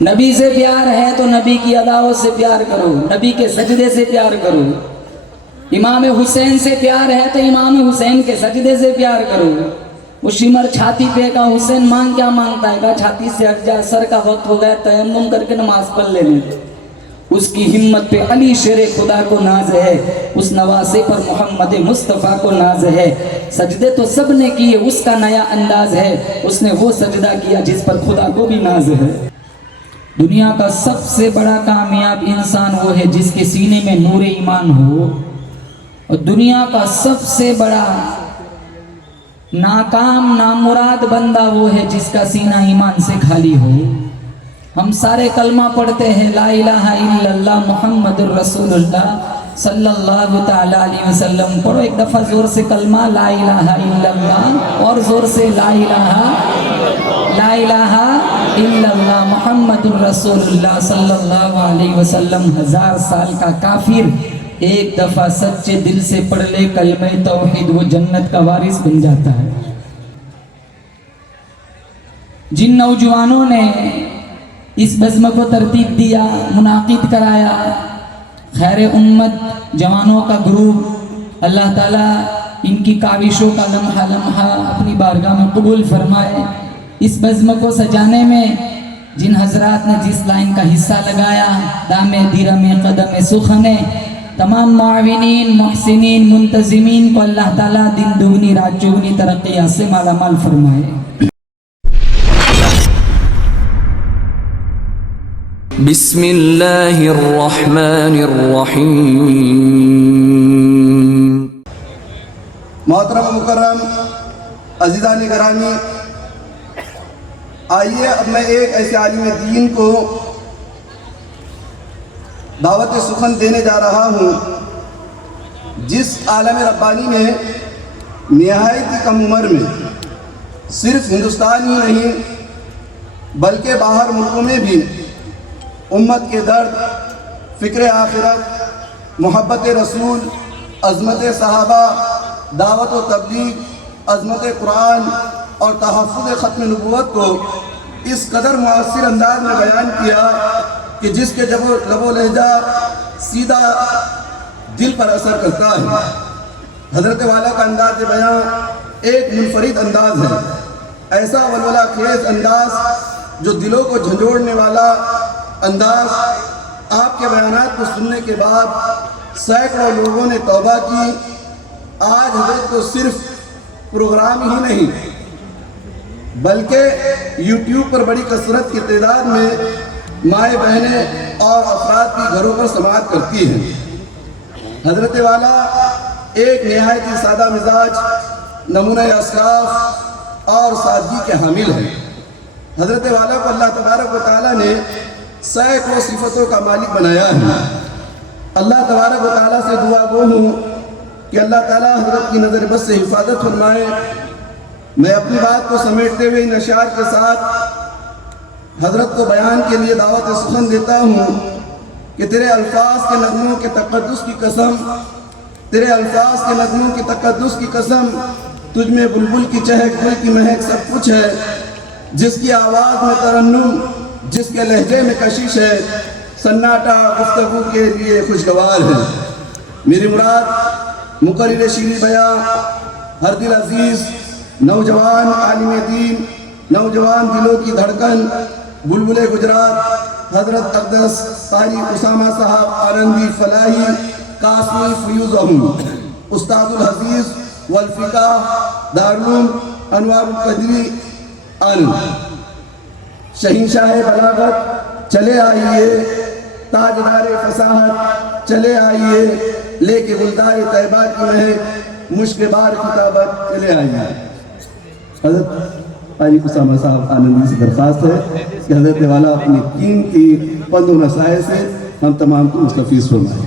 नबी से प्यार है तो नबी की अदाओं से प्यार करो, नबी के सजदे से प्यार करो। इमाम हुसैन से प्यार है तो इमाम हुसैन के सजदे से प्यार करो। वो शिमर छाती पे का हुसैन मांग क्या मांगता है, का छाती से हट जा, सर का वक्त हो गया, तयम्मुम करके नमाज पढ़ लेने। उसकी हिम्मत पे अली शेर खुदा को नाज है, उस नवासे पर मोहम्मद मुस्तफ़ा को नाज है। सजदे तो सब ने किए, उसका नया अंदाज है, उसने वो सजदा किया जिस पर खुदा को भी नाज है। दुनिया का सबसे बड़ा कामयाब इंसान वो है जिसके सीने में नूर ईमान हो, और दुनिया का सबसे बड़ा नाकाम नामुराद बंदा वो है जिसका सीना ईमान से खाली हो। हम सारे कलमा पढ़ते हैं, ला इलाहा इल्लल्लाह मुहम्मदुर रसूलुल्लाह सल्लल्लाहु तआला अलैहि वसल्लम। पढ़ो एक दफा जोर से कलमा, ला इलाहा इल्लल्लाह, और जोर से ला इलाहा इल्लल्लाह मुहम्मदुर रसूलुल्लाह सल्लल्लाहु अलैहि वसल्लम। 1000 साल का काफिर एक दफा सच्चे दिल से पढ़ ले कलमे तौहीद, वो जन्नत का वारिस बन जाता है। जिन नौजवानों ने इस बज़्म को तरतीब दिया, मुनाकिद कराया, खैर उम्मत जवानों का ग्रुप, अल्लाह ताला इनकी काविशों का लम्हा लम्हा अपनी बारगाह में कबूल फरमाए। इस बज़्म को सजाने में जिन हजरात ने जिस लाइन का हिस्सा लगाया, दामे दिरमे कदम सुखने, तमाम मुआविनीन मुहसिनीन मुंतजिमीन को अल्लाह ताला दिन दुगनी रात चौगुनी तरक्की से मालामाल फरमाए। बिस्मिल्लाहिर्रहमानिर्रहीम। मोहतरम मुकर्रम अज़ीज़ान गिरामी, आइए अब मैं एक ऐसे आलिम दीन को दावत सुखन देने जा रहा हूँ जिस आलम रब्बानी में निहायत ही कम उम्र में सिर्फ हिंदुस्तान ही नहीं बल्कि बाहर मुल्कों में भी उम्मत के दर्द, फ़िक्र आखिरत, मोहब्बत रसूल, अज़मत सहाबा, दावत व तबलीग, अज़मत कुरान और तहफ़्फ़ुज़ ख़त्म नबुव्वत को इस कदर मुअस्सिर अंदाज में बयान किया कि जिसके लबो लहजा सीधा दिल पर असर करता है। हज़रत वाला का अंदाज बयान एक मुनफरिद अंदाज है, ऐसा वलवला खेज अंदाज जो दिलों को झंझोड़ने वाला अंदाज। आपके बयानात को सुनने के बाद सैकड़ों लोगों ने तौबा की। आज हज़रत को सिर्फ प्रोग्राम ही नहीं बल्कि यूट्यूब पर बड़ी कसरत की तादाद में माए बहनें और अफराद की घरों पर समाअत करती हैं। हज़रत वाला एक निहायत ही सादा मिजाज, नमूना असराफ और सादगी के हामिल हैं। हज़रत वाला को अल्लाह तबारक व तआला ने सैकड़ों सिफतों का मालिक बनाया है। अल्लाह तबारक व तआला से दुआ गो हूँ कि अल्लाह ताला हज़रत की नज़र बस से हिफाजत फरमाए। मैं अपनी बात को समेटते हुए इन अशार के साथ हज़रत को बयान के लिए दावत सुखन देता हूँ कि तेरे अल्फाज के नज़मों के तक़द्दुस की कसम, तेरे अल्फाज के नज़मों के तक़द्दुस की कसम, तुझ में बुलबुल की चहक, गुल की महक सब कुछ है। जिसकी आवाज़ में तरन्नुम, जिसके लहजे में कशिश है, सन्नाटा गुफ्तगू के लिए खुशगवार है। मेरी मुराद मुकर्रिर शीरी बयां, हर दिल अजीज़, नौजवान आलिम दीन, नौजवान दिलों की धड़कन, बुलबुले गुजरात हज़रत अक़दस कारी उसामा साहब आनंदी फलाही कासमी फ़यूज़हुम, उस्तादुल हज़ीज़ वल फ़िक़ह दारुल अनवारुल क़दरी आनंद, शहींशाह बलागत चले आइए, ताजदार फसाहत चले आइए, लेके गुलदार तैबा की महक, मुश्क बार किताबत चले आइए। हज़रत कारी उसामा साहब आनंदी से दरख्वास्त है कि हज़रत वाला अपनी कीमती पंद नसाए से हम तमाम को मुस्तफ़ीज़ फरमाएं।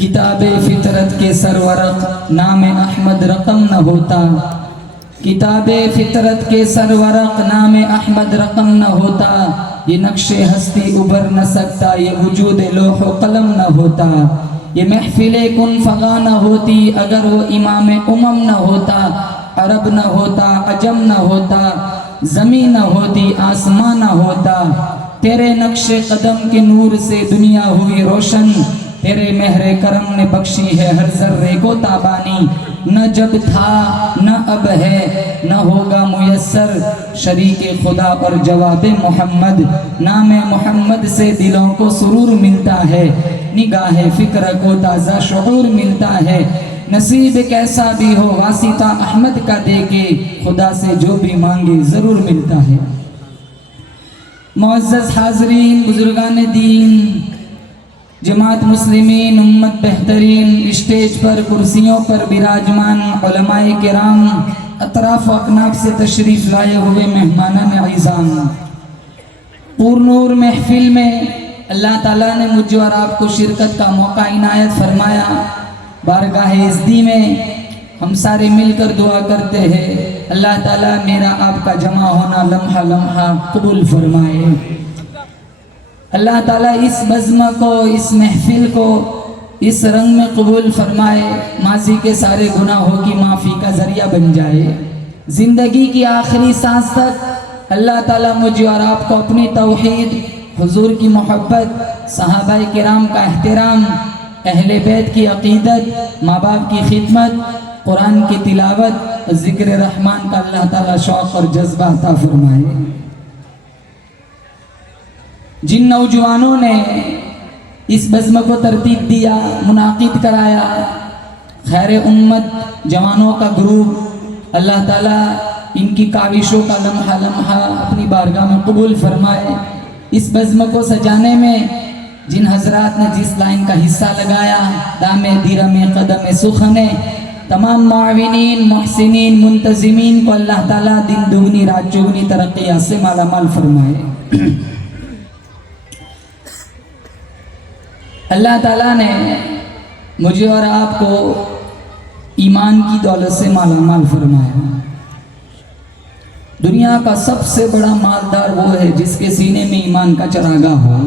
किताब फितरत के सरवरक नाम अहमद रकम न होता किताब फितरत के सरवरक नाम अहमद रकम न होता ये नक्शे हस्ती उभर न सकता ये वजूद लोह कलम न होता ये महफिले कुन फगा न होती अगर वो इमाम उमम न होता अरब न होता अजम न होता ज़मीन न होती आसमां न होता तेरे नक्शे कदम के नूर से दुनिया हुई रोशन तेरे मेहरे करम ने बख्शी है हर जर्रे को ताबानी न जब था न अब है न होगा मुयस्सर शरीक खुदा और जवाब मोहम्मद नाम मोहम्मद से दिलों को सुरूर मिलता है निगाह फिक्र को ताज़ा शऊर मिलता है नसीब कैसा भी हो वासिता अहमद का दे के खुदा से जो भी मांगे ज़रूर मिलता है। मुअज़्ज़ज़ हाज़रीन, बुज़ुर्गान दीन, जमात मुस्लिमीन, उम्मत बेहतरीन, स्टेज पर कुर्सियों पर विराजमान उलमाए किराम, अतराफ अकनाफ से तशरीफ़ लाए हुए मेहमानान इज़ाम, पूर्णूर महफिल में अल्लाह ताला ने मुझे और आपको शिरकत का मौका इनायत फरमाया। बारगाह इज़्दी में हम सारे मिलकर दुआ करते हैं, अल्लाह ताला मेरा आपका जमा होना लम्हा लम्हा कबूल फरमाए। अल्लाह ताला इस बज़्म को, इस महफिल को इस रंग में कबूल फरमाए, माजी के सारे गुनाहों की माफ़ी का ज़रिया बन जाए। ज़िंदगी की आखिरी सांस तक अल्लाह ताला मुझे और आपको अपनी तौहीद, हुजूर की मोहब्बत, सहाबाए किराम का एहतराम, अहले बैत की अक़ीदत, माँ बाप की खिदमत, कुरान की तिलावत, ज़िक्र रहमान का अल्लाह ताला शौक़ और जज्बा अता फरमाए। जिन नौजवानों ने इस बज़्म को तरतीब दिया, मुनाकिद कराया, खैर उम्मत जवानों का ग्रुप, अल्लाह ताला इनकी काविशों का लम्हा लम्हा अपनी बारगाह में कबूल फरमाए। इस बज़्म को सजाने में जिन हजरात ने जिस लाइन का हिस्सा लगाया, दामे दिरमे कदम सुखने, तमाम मुआविनीन, मुहसिनीन, मुंतज़िमीन को अल्लाह ताला दिन दुगनी रात चौगनी तरक्की से मालामाल फरमाए। अल्लाह ताला ने मुझे और आपको ईमान की दौलत से मालामाल फरमाया। दुनिया का सबसे बड़ा मालदार वो है जिसके सीने में ईमान का चरागा हो।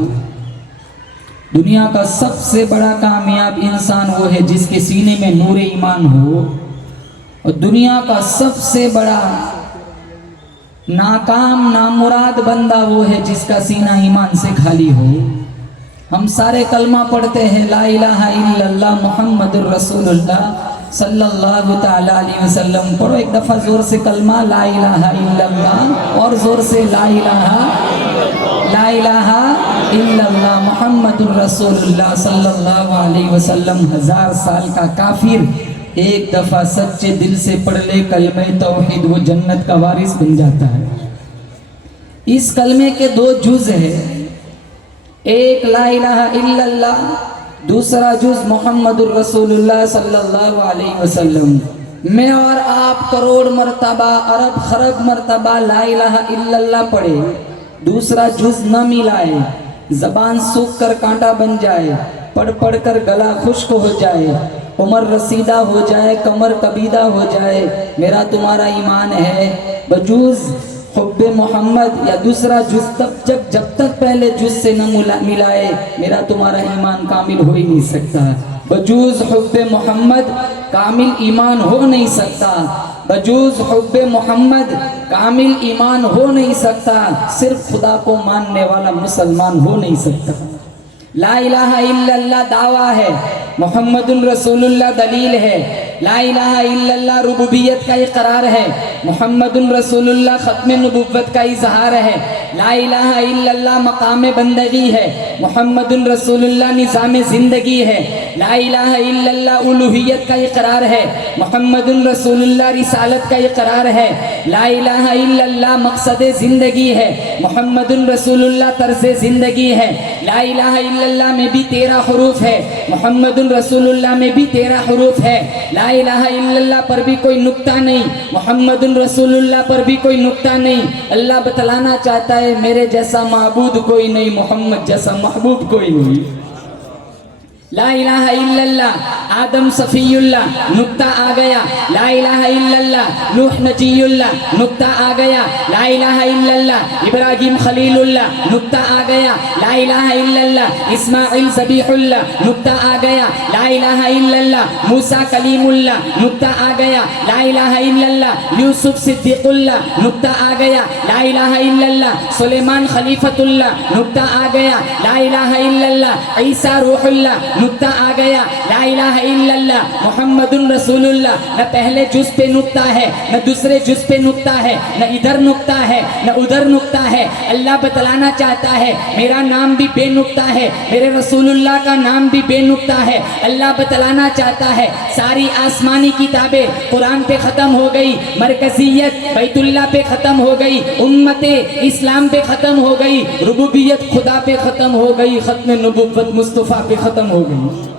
दुनिया का सबसे बड़ा कामयाब इंसान वो है जिसके सीने में नूर ईमान हो। और दुनिया का सबसे बड़ा नाकाम नामुराद बंदा वो है जिसका सीना ईमान से खाली हो। हम सारे कलमा पढ़ते हैं, ला इलाहा इल्लल्लाह मुहम्मदुर रसूलुल्लाह सल्लल्लाहु तआला अलैहि वसल्लम। पढ़ो एक दफ़ा ज़ोर से कलमा, ला इलाहा इल्लल्लाह, और ज़ोर से ला इलाहा इल्लल्लाह मुहम्मदुर रसूलुल्लाह सल्लल्लाहु अलैहि वसल्लम। 1000 साल का काफिर एक दफ़ा सच्चे दिल से पढ़ ले कलमे तौहीद, वो जन्नत का वारिस बन जाता है। इस कलमे के 2 जुज़ है, एक ला इलाहा इल्लल्लाह, दूसरा जुज़ मुहम्मदुर रसूलुल्लाह सल्लल्लाहु अलैहि वसल्लम। मैं और आप करोड़ मरतबा, अरब खरब मरतबा ला इलाहा इल्लल्लाह पढ़े, दूसरा जुज़ न मिलाए, ज़बान सूख कर कांटा बन जाए, पढ़ पढ़ कर गला खुश्क हो जाए, उमर रसीदा हो जाए, कमर कबीदा हो जाए, मेरा तुम्हारा ईमान है बजूज़ हुब्बे मोहम्मद, या दूसरा जुज़ तब जब तक पहले जुज़ से न मिलाए मेरा तुम्हारा ईमान कामिल हो ही नहीं सकता। बजूज़ हुब्बे मोहम्मद कामिल ईमान हो नहीं सकता। बजूज़ हुब्बे मोहम्मद कामिल ईमान हो नहीं सकता। सिर्फ खुदा को मानने वाला मुसलमान हो नहीं सकता। ला इलाहा इल्लल्लाह दावा है, मुहम्मदुर रसूलुल्लाह दलील है। ला इलाहा इल्लल्लाह रुबूबियत का इकरार है, मुहम्मदुर रसूलुल्लाह खत्म नबुव्वत का इजहार है। ला इलाहा इल्लल्लाह मकाम बंदगी है, मुहम्मदुर रसूलुल्लाह निज़ाम ज़िंदगी है। ला इलाहा इल्लल्लाह उलूहियत का इकरार है, मुहम्मदुर रसूलुल्लाह रिसालत का इकरार है। ला इलाहा इल्लल्लाह मकसद ज़िंदगी है, मुहम्मदुर रसूलुल्लाह तर्ज़ ज़िंदगी है। ला इलाहा इल्लल्लाह में भी 13 हरूफ है, मुहम्मदुर रसूलुल्लाह में भी 13 हरूफ है। ला इलाहा इल्लल्लाह पर भी कोई नुक्ता नहीं, मुहम्मदुर रसूलुल्लाह पर भी कोई नुक्ता नहीं। अल्लाह बतलाना चाहता है मेरे जैसा माबूद कोई नहीं, मोहम्मद जैसा महबूब कोई नहीं। ला इलाहा इल्लल्लाह आदम सफ़ीयुल्लाह नुक्ता आ गया। ला इलाहा इल्लल्लाह नूह नजीयुल्लाह नुक्ता आ गया। ला इलाहा इल्लल्लाह इब्राहिम खलीलुल्लाह नुक्ता आ गया। ला इलाहा इल्लल्लाह इस्माइल ज़बीहुल्लाह नुक्ता आ गया। ला इलाहा इल्लल्लाह मूसा कलीमुल्लाह नुक्ता आ गया। ला इलाहा इल्लल्लाह यूसुफ सिद्दीकुल्लाह नुक्ता आ गया। ला इलाहा इल्लल्लाह सुलेमान खलीफतुल्लाह नुक्ता आ गया। ला इलाहा इल्लल्लाह ईसा रूहुल्लाह नुक्ता आ गया, ला इलाहा इल्लल्लाह मुहम्मदुर रसूलुल्लाह। न पहले जुज पे नुक्ता है, न दूसरे जुज पे नुक्ता है, न इधर नुक्ता है, न उधर नुक्ता है। अल्लाह बतलाना चाहता है मेरा नाम भी बेनुक्ता है, मेरे रसूलुल्लाह का नाम भी बेनुक्ता है। अल्लाह बतलाना चाहता है सारी आसमानी किताबें कुरान पे खत्म हो गई, मरकजियत बैतुल्लाह पे खत्म हो गई, उम्मते इस्लाम पे खत्म हो गई, रुबूबियत खुदा पे खत्म हो गई, खत्म नबुव्वत मुस्तफा पे खत्म हो गई।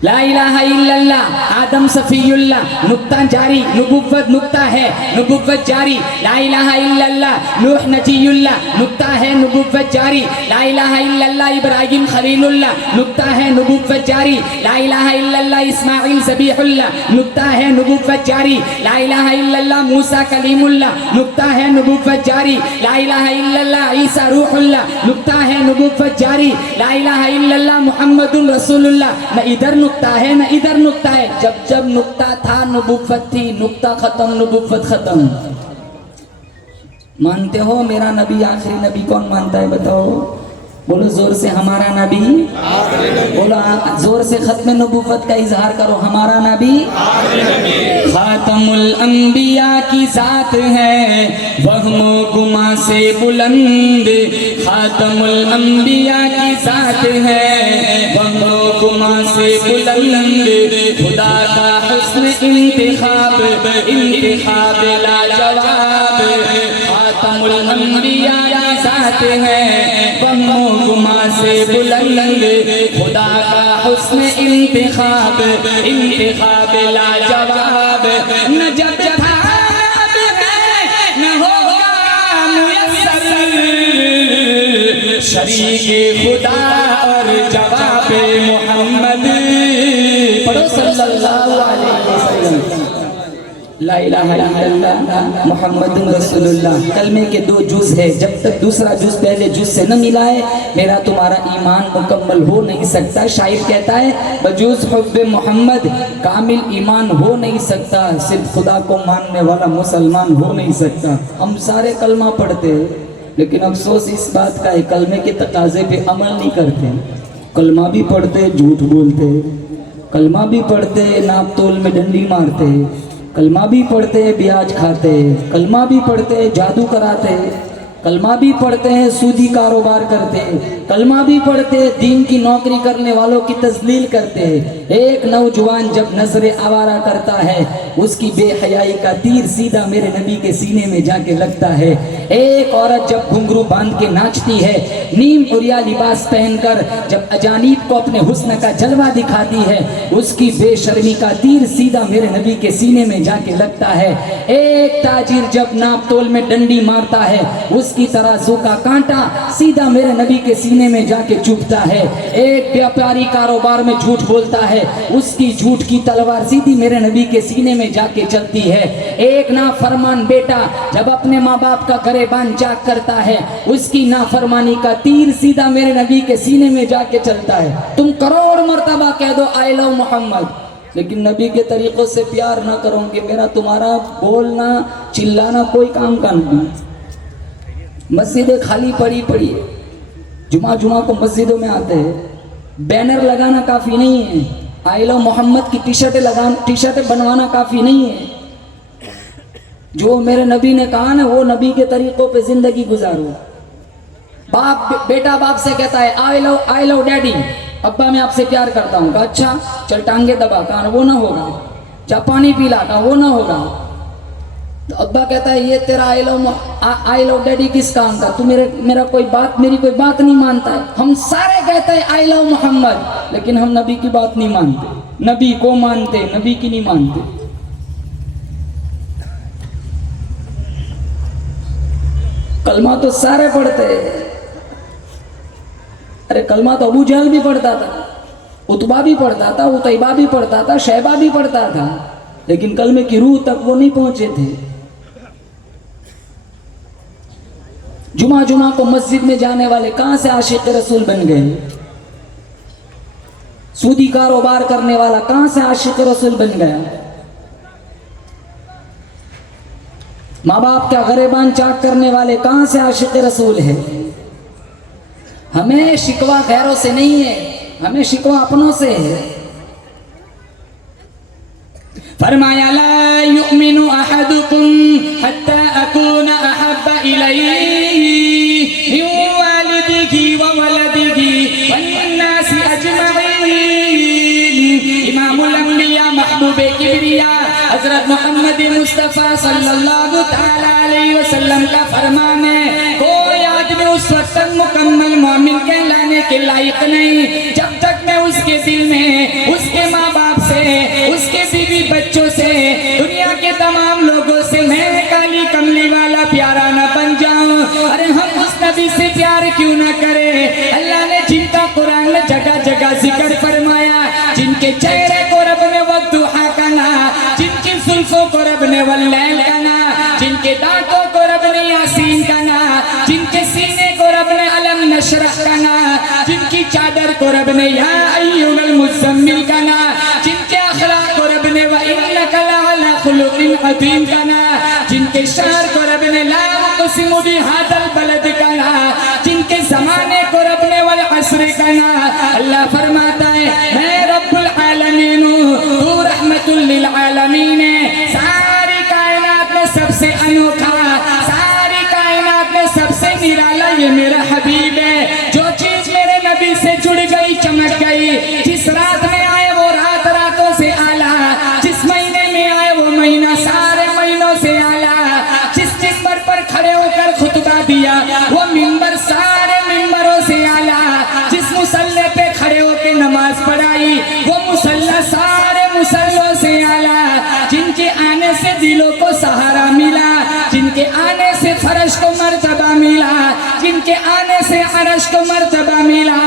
ला इलाहा इल्लल्लाह आदम सफीयुल्लाह नुक्ता जारी, नबुव्वत नुक्ता है, नबुव्वत जारी। ला इलाहा इल्लल्लाह नूह नजीयुल्लाह नुक्ता है, नबुव्वत जारी। ला इलाहा इल्लल्लाह इब्राहिम खलीलुल्लाह नुक्ता है, नबुव्वत जारी। ला इलाहा इल्लल्लाह इस्माइल ज़बीहुल्लाह नुक्ता है, नबुव्वत जारी। ला इलाहा इल्लल्लाह मूसा कलीमुल्लाह नुक्ता है, नबुव्वत जारी। ला इलाहा इल्लल्लाह ईसा रूहुल्लाह नुक्ता है, नबुव्वत जारी। ला इलाहा इल्लल्लाह मुहम्मदुर रसूलुल्लाह। न इधर नुक्ता है न इधर नुक्ता है। जब जब नुक्ता था नबुव्वत थी, नुक्ता खत्म नबुव्वत खत्म। मानते हो मेरा नबी आखिरी नबी? कौन मानता है बताओ? बोलो जोर से हमारा नबी। बोलो जोर से खत्म नबुव्वत का इजहार करो, हमारा नबी खातमुल अंबिया की जात है, वहमो गुमा से बुलंद। खातमुल अंबिया की जात है, वहमो गुमा से बुलंद। खुदा का हुस्न इंतिखाब, इंतिखाब लाजवाब। खातमुल अंबिया की जात है, वहमो गुमा से बुलंद। खुदा का हुस्न इंतिखाब, इंतिखाब लाजवाब। न जब था न अब है, न होगा मुयस्सर। शरीके खुदा और जवाबे मोहम्मद। पढ़ो सल्लल्लाहु अलैहि वसल्लम। ला इलाहा इल्लल्लाह मुहम्मदुर रसूलुल्लाह। कलमे के दो जुज है, जब तक दूसरा जुज पहले जुज से न मिलाए मेरा तुम्हारा ईमान मुकम्मल हो नहीं सकता। शायर कहता है बजूज हुब्बे मोहम्मद कामिल ईमान हो नहीं सकता, सिर्फ खुदा को मानने वाला मुसलमान हो नहीं सकता। हम सारे कलमा पढ़ते हैं लेकिन अफसोस इस बात का है कलमे के तकाजे पे अमल नहीं करते। कलमा भी पढ़ते झूठ बोलते, कलमा भी पढ़ते नाप तोल में डंडी मारते, कलमा भी पढ़ते हैं ब्याज खाते, कलमा भी पढ़ते हैं जादू कराते, कलमा भी पढ़ते हैं सूदी कारोबार करते, कलमा भी पढ़ते हैं दीन की नौकरी करने वालों की तजलील करते। एक नौजवान जब नजरे आवारा करता है उसकी बेहयाई का तीर सीधा मेरे नबी के सीने में जाके लगता है। एक औरत जब घुंघरू बांध के नाचती है, नीम उरिया लिबास पहनकर जब अजानीब को अपने हुस्न का जलवा दिखाती है, उसकी बेशर्मी का तीर सीधा मेरे नबी के सीने में जाके लगता है। एक ताजिर जब नाप तोल में डंडी मारता है, उसकी तराजू का कांटा सीधा मेरे नबी के सीने में जाके चुभता है। एक व्यापारी कारोबार में झूठ बोलता है, उसकी झूठ की तलवार सीधी मेरे नबी के सीने में जाके चलती है। एक नाफरमान बेटा जब अपने माँ बाप का गरेबान चाक करता है, उसकी नाफरमानी का तीर सीधा मेरे नबी के सीने में जाके चलता है। तुम करोड़ मर्तबा कह दो आई लव मोहम्मद, लेकिन नबी के तरीकों से प्यार ना करोगे, मेरा तुम्हारा बोलना चिल्लाना कोई काम का नहीं। मस्जिदें खाली पड़ी है, जुमा को मस्जिदों में आते हैं, बैनर लगाना काफ़ी नहीं है, आई लव मोहम्मद की टी शर्टें बनवाना काफ़ी नहीं है। जो मेरे नबी ने कहा ना वो नबी के तरीकों पे ज़िंदगी गुजारो। बाप बेटा बाप से कहता है आई लव डैडी, अब्बा मैं आपसे प्यार करता हूँ। कहा अच्छा चल टांगे दबा, कहा वो ना होगा। चा पानी पीला, कहा वो ना होगा। तो अब्बा कहता है ये तेरा आई लव डैडी किस काम का? तू मेरी कोई बात नहीं मानता है। हम सारे कहते हैं आई लव मोहम्मद, लेकिन हम नबी की बात नहीं मानते, नबी को मानते, नबी की नहीं मानते। कलमा तो सारे पढ़ते हैं। अरे कलमा तो अबू जहल भी पढ़ता था, उतबा भी पढ़ता था, उतैबा भी पढ़ता था, शैबा भी पढ़ता था, लेकिन कलमे की रूह तक वो नहीं पहुंचे थे। जुमा को मस्जिद में जाने वाले कहां से आशिक रसूल बन गए? सूदी कारोबार करने वाला कहां से आशिक रसूल बन गया? माँ बाप का गरेबान चाक करने वाले कहां से आशिक रसूल है? हमें शिकवा गैरों से नहीं है, हमें शिकवा अपनों से है। फरमाया ला युमिनु अहदुकुम हत्ता अकूना अहब्बा इलैहि मिन वालिदिही व वलदिही वन्नासि अजमईन। इमामुल अंबिया महबूबे किबरिया हजरत मोहम्मद मुस्तफ़ा सल्लल्लाहु तआला अलैहि वसल्लम का फरमान है, कोई आदमी उस वक्त तक मुकम्मल मोमिन कहलाने के लायक नहीं जब तक मैं उसके दिल में उसके माँ बाप से, उसके बीवी बच्चों से, दुनिया के तमाम लोगों से मैं काली कमली वाला प्यारा न बन जाऊं। अरे हम उस नबी से प्यार क्यों न करें? अल्लाह ने जिनका कुरान में जगह जगह जिक्र फरमाया, जिनके चेहरे को रब ने वद्दुहा कहा, जिनकी जुल्फों को रब ने वल्लैल कहा, जिनके दांतों को रब ने यासीन कहा, जिनके सीने को रब ने अलम नशरह कहा, जिनकी चादर को रब ने या अय्युहल मुज़म्मिल कहा, जिनके अखलाक को रब ने व इन्नका लअला खुलुकिन अज़ीम कहा, जिनके शहर को रब ने ला उक़सिमु बिहाज़ल बलद कहा, जिनके ज़माने को रब ने वल अस्र कहा। अल्लाह फरमाता है मैं रब्बुल आलमीन हूँ, तू रहमतुल लिल आलमीन है। सारी कायनात में सबसे अनोखा, सारी कायनात में सबसे निराला ये मेरा हबीब है। जो चीज मेरे नबी से जुड़ गई चमक गई, जिस रात में आए वो रात रातों से आला, जिस महीने में आए वो महीना सारे महीनों से आला, जिस मिंबर पर खड़े होकर खुतबा दिया वो मिंबर सारे मिंबरों से आला, जिस मुसल्ले पे खड़े होकर नमाज पढ़ाई वो मुसल्ला सारे मुसल्लों से आला, जिनके आने से दिलों को सहारा मिला, जिनके आने से फर्श को मर्तबा मिला, जिनके आने से अर्श को मर्तबा मिला।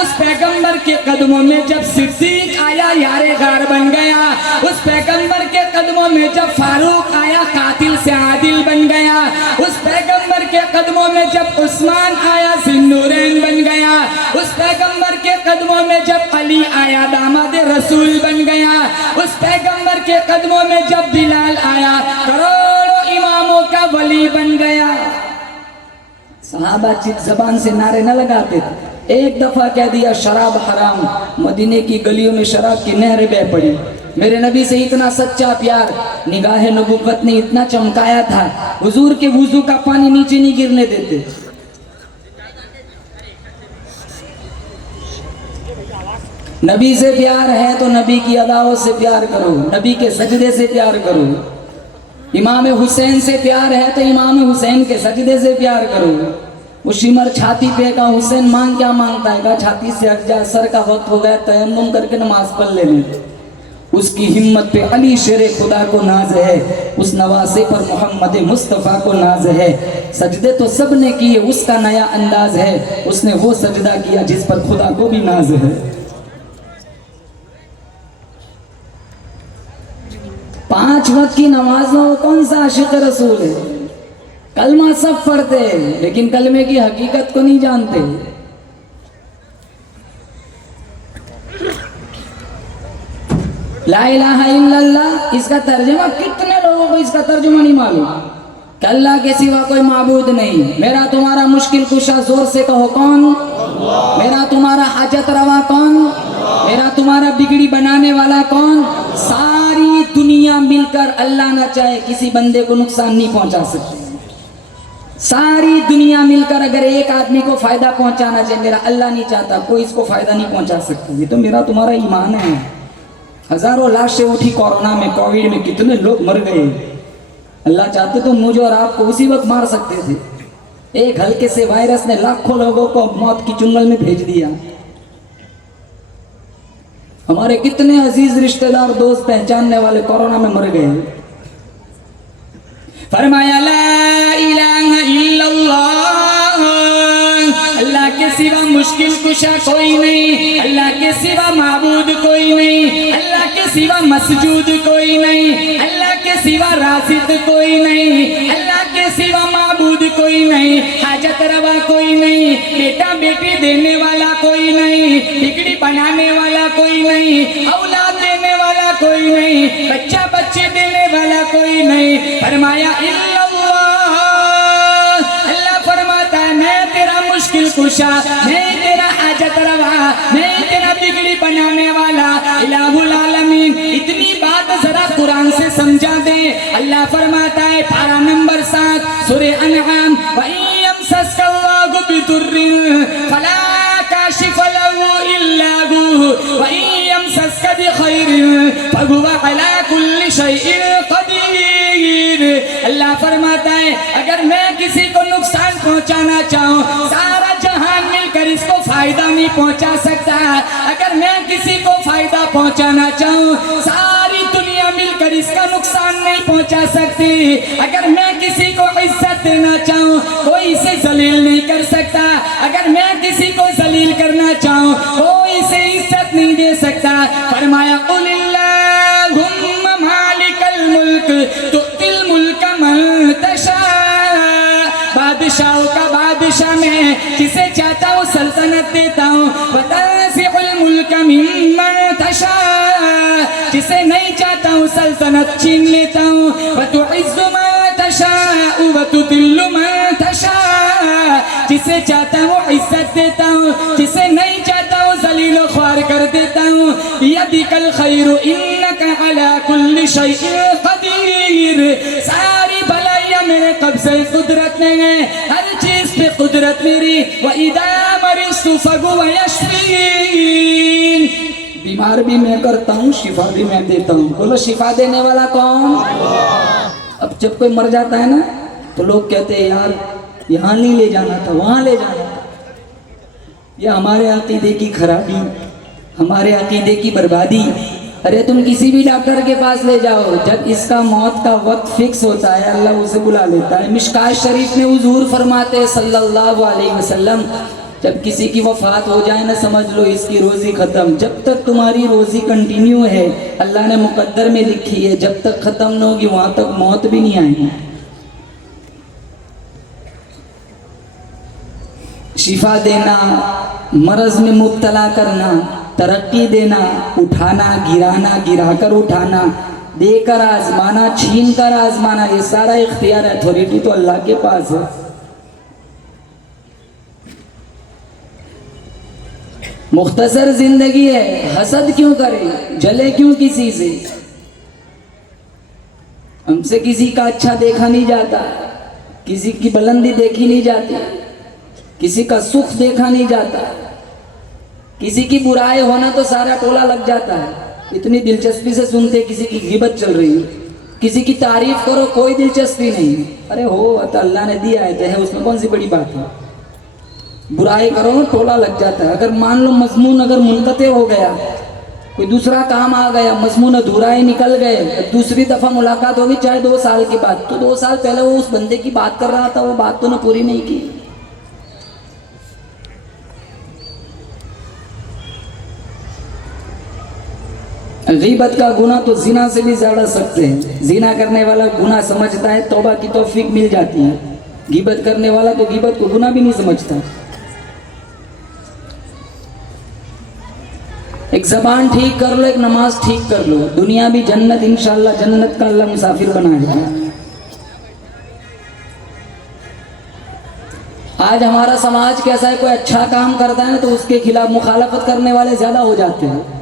उस पैगंबर के कदमों में जब सिद्दीक आया यारे गार बन गया, उस पैगंबर के कदमों में जब फारूक आया कातिल से आदिल बन गया, उस पैगंबर के कदमों में जब उस्मान आया ज़िन्नूरैन बन गया, उस पैगंबर के कदमों में जब अली आया दामाद रसूल बन गया, उस पैगंबर के कदमों में जब बिलाल आया करोड़ों इमामों का वली बन गया। सहाबा चित जबान से नारे न लगाते थे, एक दफा कह दिया शराब हराम, मदीने की गलियों में शराब की नहरें बह पड़ी। मेरे नबी से इतना सच्चा प्यार निगाह नबुव्वत ने इतना चमकाया था, हुजूर के वुजू का पानी नीचे नहीं गिरने देते। नबी से प्यार है तो नबी की अदाओं से प्यार करो, नबी के सजदे से प्यार करो। इमाम हुसैन से प्यार है तो इमाम हुसैन के सजदे से प्यार करो। वो शिमर छाती पे का हुसैन मांग क्या मांगता है, का छाती से हट जा, सर का वक्त हो गया, तयम्मुम करके नमाज पढ़ लेने। उसकी हिम्मत पे अली शेरे खुदा को नाज है, उस नवासे पर मोहम्मद मुस्तफ़ा को नाज है। सजदे तो सब ने किए, उसका नया अंदाज है, उसने वो सजदा किया जिस पर खुदा को भी नाज है। 5 वक्त की नमाज में कौन सा आशिक रसूल है? कलमा सब पढ़ते हैं लेकिन कलमे की हकीकत को नहीं जानते। ला इलाहा इल्लल्लाह, इसका तर्जुमा कितने लोगों को इसका तर्जुमा नहीं मालूम। अल्लाह के सिवा कोई माबूद नहीं। मेरा तुम्हारा मुश्किल कुशा, जोर से कहो कौन? मेरा तुम्हारा हाजत रवा कौन? मेरा तुम्हारा बिगड़ी बनाने वाला कौन? सारी दुनिया मिलकर अल्लाह ना चाहे किसी बंदे को नुकसान नहीं पहुंचा सकती। सारी दुनिया मिलकर अगर एक आदमी को फायदा पहुंचाना चाहे, मेरा अल्लाह नहीं चाहता, कोई इसको फायदा नहीं पहुंचा सकता। ये तो मेरा तुम्हारा ईमान है। हजारों लाशें उठी कोरोना में, कोविड में, कितने लोग मर गए। अल्लाह चाहते तो मुझे और आपको उसी वक्त मार सकते थे। एक हल्के से वायरस ने लाखों लोगों को मौत की चुंगल में भेज दिया। हमारे कितने अजीज रिश्तेदार, दोस्त, पहचानने वाले कोरोना में मर गए। फरमाया ला इलाहा इल्लल्लाह, अल्लाह के सिवा मुश्किल कुशा कोई नहीं, अल्लाह के सिवा माबूद कोई नहीं, अल्लाह के सिवा मसजूद कोई नहीं, अल्लाह के सिवा रासिद कोई नहीं, अल्लाह के सिवा माबूद कोई नहीं, हाजत रवा कोई नहीं, बेटा बेटी देने वाला कोई नहीं, बिगड़ी बनाने वाला कोई नहीं, औलाद देने वाला कोई नहीं, बच्चा बच्चे देने वाला कोई नहीं। फरमाया इल्लल्लाह, अल्लाह फरमाता है मैं तेरा मुश्किल कुशा, मैं तेरा हाजत रवा, मैं तेरा भी बनाने वाला इलाहुल आलमीन। इतनी बात जरा कुरान से समझा दे। अल्लाह फरमाता है पारा नंबर 7 सूरह अनआम, व यमसस्कल्लाहु बिदुर्रिन फला काशिफ लहु इल्ला हु व यमसस्क बिखैरिन फहुवा अला कुल्ली शैइन कदीर। अल्लाह फरमाता है अगर मैं किसी को नुकसान पहुंचाना चाहूं, सारा जहान मिलकर इसको फायदा नहीं पहुंचा सकता। अगर मैं किसी को फायदा पहुंचाना चाहूं, सारी दुनिया मिलकर इसका नुकसान नहीं पहुंचा सकती। अगर मैं किसी को इज्जत देना चाहूं, कोई इसे जलील नहीं कर सकता। अगर मैं किसी को जलील करना चाहूं, कोई इसे इज्जत नहीं दे सकता। फरमाया कुलिल्लाहुम्मा मालिकल मुल्क तुतिल मुल्क मन तशा। बादशाहों का बादशाह मैं जिसे चाहता हूँ सल्तनत देता हूँ। वतनज़िउल मुल्क मिम्मन तशा, जिसे नहीं चाहता हूँ सल्तनत छीन लेता हूँ। वतुइज़्ज़ु मन तशा वतुदिल्लु मन तशा, जिसे चाहता हूँ इज्जत देता हूँ, जिसे नहीं चाहता हूँ जलील व ख्वार कर देता हूँ। यदिकल खैरु इन्नका अला कुल्ली शैइन कदीर। सारी भलाइयाँ मेरे कब्ज़े कुदरत में है, हर चीज पे कुदरत मेरी। व इदा मरिज़्तु फहुव यशफ़ीन। बीमार भी मैं करता हूँ, शिफा भी मैं देता हूँ। बोलो शिफा देने वाला कौन? अब जब कोई मर जाता है ना तो लोग कहते हैं यार यहाँ नहीं ले जाना था, वहाँ ले जाना था। ये हमारे अकीदे की खराबी, हमारे अकीदे की बर्बादी। अरे तुम किसी भी डॉक्टर के पास ले जाओ, जब इसका मौत का वक्त फिक्स होता है अल्लाह उसे बुला लेता है। मिशकात शरीफ में हुजूर फरमाते हैं सल्लल्लाहु अलैहि वसल्लम, जब किसी की वफात हो जाए ना समझ लो इसकी रोजी खत्म। जब तक तुम्हारी रोजी कंटिन्यू है, अल्लाह ने मुकद्दर में लिखी है, जब तक खत्म न होगी वहां तक मौत भी नहीं आएगी। शिफा देना, मरज में मुब्तला करना, तरक्की देना, उठाना, गिराना, गिराकर उठाना, देकर आजमाना, छीन कर आजमाना, ये सारा इख्तियार अथॉरिटी तो अल्लाह के पास है। मुख्तसर जिंदगी है, हसद क्यों करें, जले क्यों किसी से? हमसे किसी का अच्छा देखा नहीं जाता, किसी की बुलंदी देखी नहीं जाती, किसी का सुख देखा नहीं जाता, किसी की बुराई होना तो सारा टोला लग जाता है। इतनी दिलचस्पी से सुनते किसी की गिबत चल रही है, किसी की तारीफ करो कोई दिलचस्पी नहीं। अरे हो तो अल्लाह ने दिया है, उसमें कौन सी बड़ी बात है। बुराई करो टोला लग जाता है। अगर मान लो मजमून अगर मुनक़ते हो गया, कोई दूसरा काम आ गया, मजमून अधूरा ही निकल गए, दूसरी दफा मुलाकात होगी चाहे 2 साल के बाद, तो 2 साल पहले वो उस बंदे की बात कर रहा था, वो बात तो ने पूरी नहीं की। गीबत का गुनाह तो जिना से भी ज्यादा सख्त है। जिना करने वाला गुनाह समझता है, तौबा की तौफीक मिल जाती है। गीबत करने वाला तो गीबत को गुनाह भी नहीं समझता। एक जबान ठीक कर लो, एक नमाज ठीक कर लो, दुनिया भी जन्नत इंशाअल्लाह, जन्नत का अल्लाह मुसाफिर बनाएगा। आज हमारा समाज कैसा है, कोई अच्छा काम करता है ना तो उसके खिलाफ मुखालफत करने वाले ज्यादा हो जाते हैं।